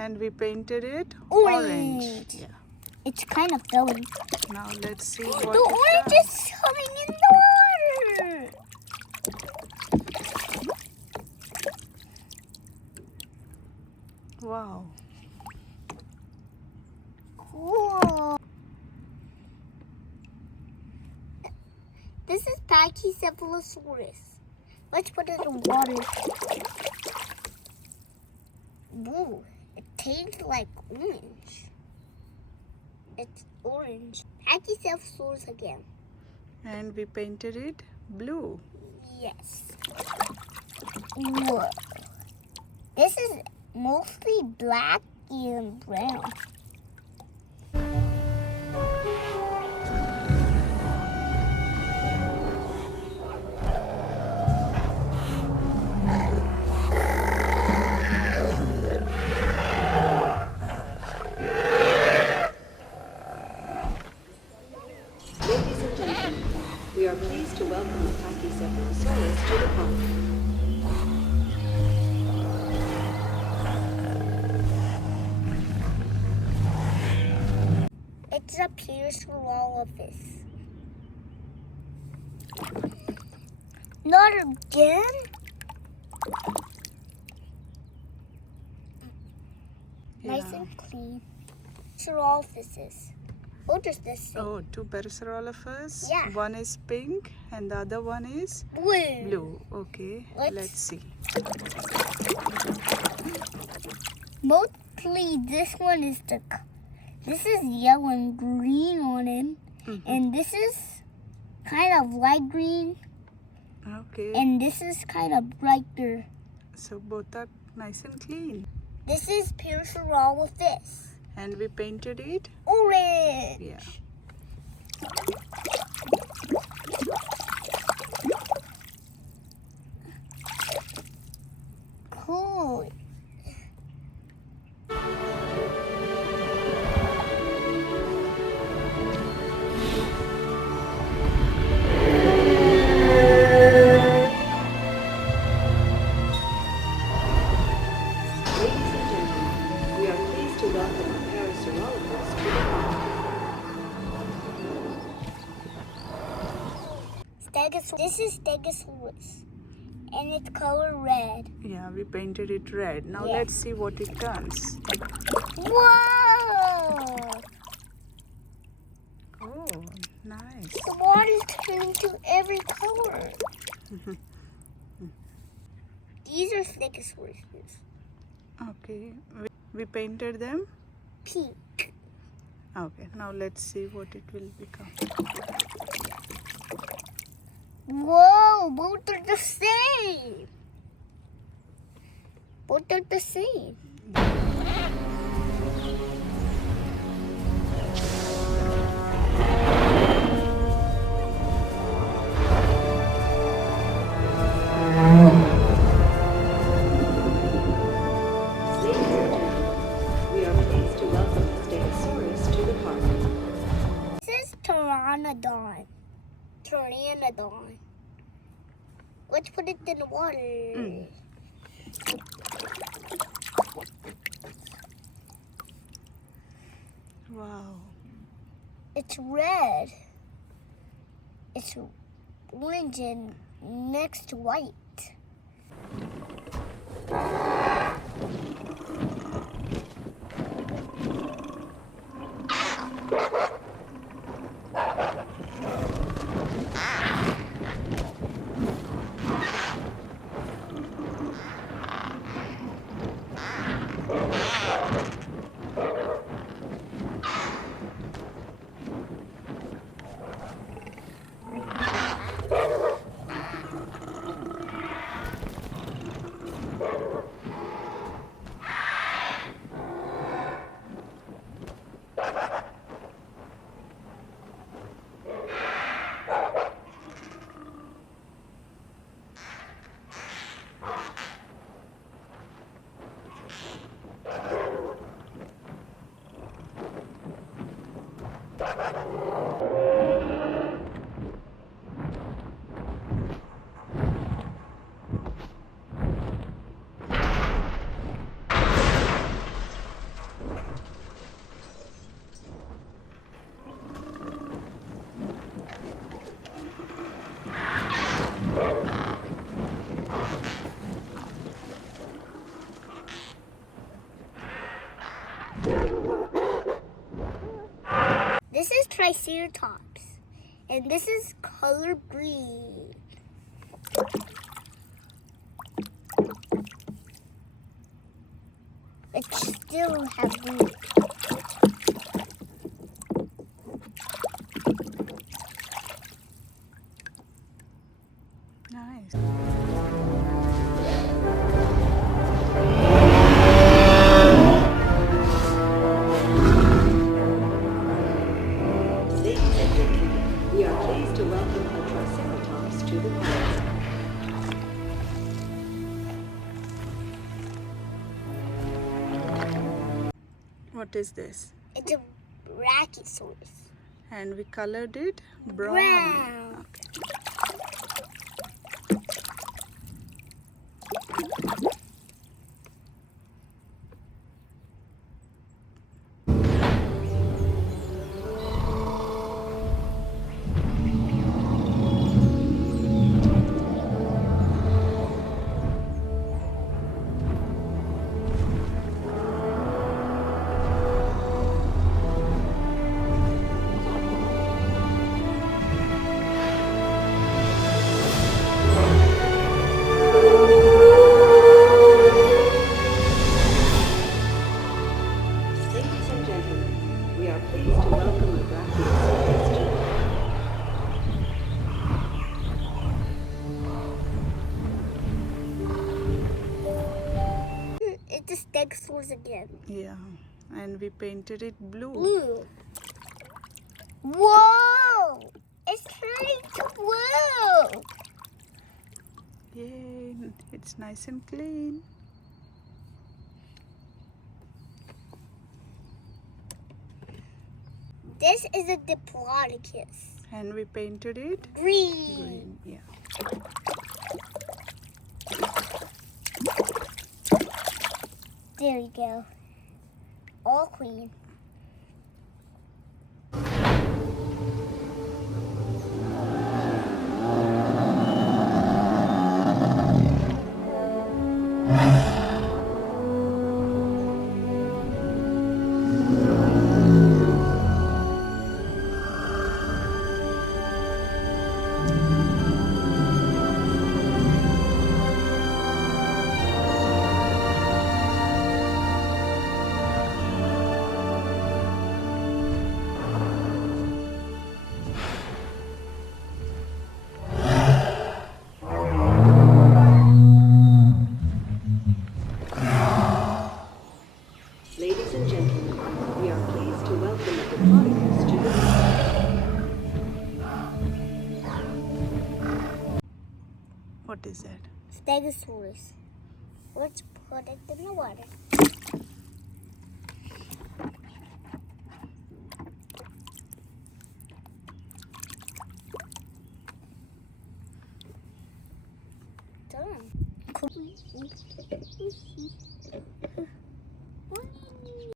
And we painted it orange. Yeah. It's kind of filling. Now let's see what The it orange does. is coming in the water. Wow. Cool. This is Pachycephalosaurus. Let's put it in water. Ooh, it tastes like orange. It's orange. Pachycephalosaurus again. And we painted it blue. Yes. Whoa. This is mostly black and brown. Ladies and gentlemen, we are pleased to welcome the Pachycephalosaurus to the park. It's a Parasaurolophus. Not again? Nice and clean. Parasaurolophuses. What does this say? Oh, two Parasaurolophus. Yeah. One is pink and the other one is Blue. blue. Okay, let's see. Mostly this one is this is yellow and green on him. And this is kind of light green. Okay. And this is kind of brighter. So both are nice and clean. This is Parasaurolophus. And we painted it. Orange. Yeah. Cool. Ladies and gentlemen, we are pleased to welcome the Parasaurolophus to the park. This is Stegosaurus. And it's color red. Yeah, we painted it red. Now Yeah. let's see what it turns. Whoa! Oh, nice. The water's turning to every color. These are Stegosauruses. Okay, we painted them. Pink. Okay, now let's see what it will become. Whoa, both are the same. Both are the same. Ladies and gentlemen, we are pleased to welcome the Stegosaurus to the park. This is Pteranodon. Pteranodon. Let's put it in the water. Wow. It's red. It's orange and next to white. This is Triceratops, and this is color green. It still have green. Nice. Ladies and gentlemen, we are pleased to welcome a Triceratops to the park. What is this? It's a Brachiosaurus. And we colored it brown. Brown. Okay. Ladies and gentlemen, we are pleased to welcome a Brachiosaurus to the park. It's a Stegosaurus again. Yeah. And we painted it blue. Blue. Whoa! It's turning to blue. Yay. It's nice and clean. This is a Diplodocus. And we painted it Green. green. Yeah. There you go. All clean. Ladies and gentlemen, we are pleased to welcome a Diplodocus to the park. What is that? Stegosaurus. Let's put it in the water. Done.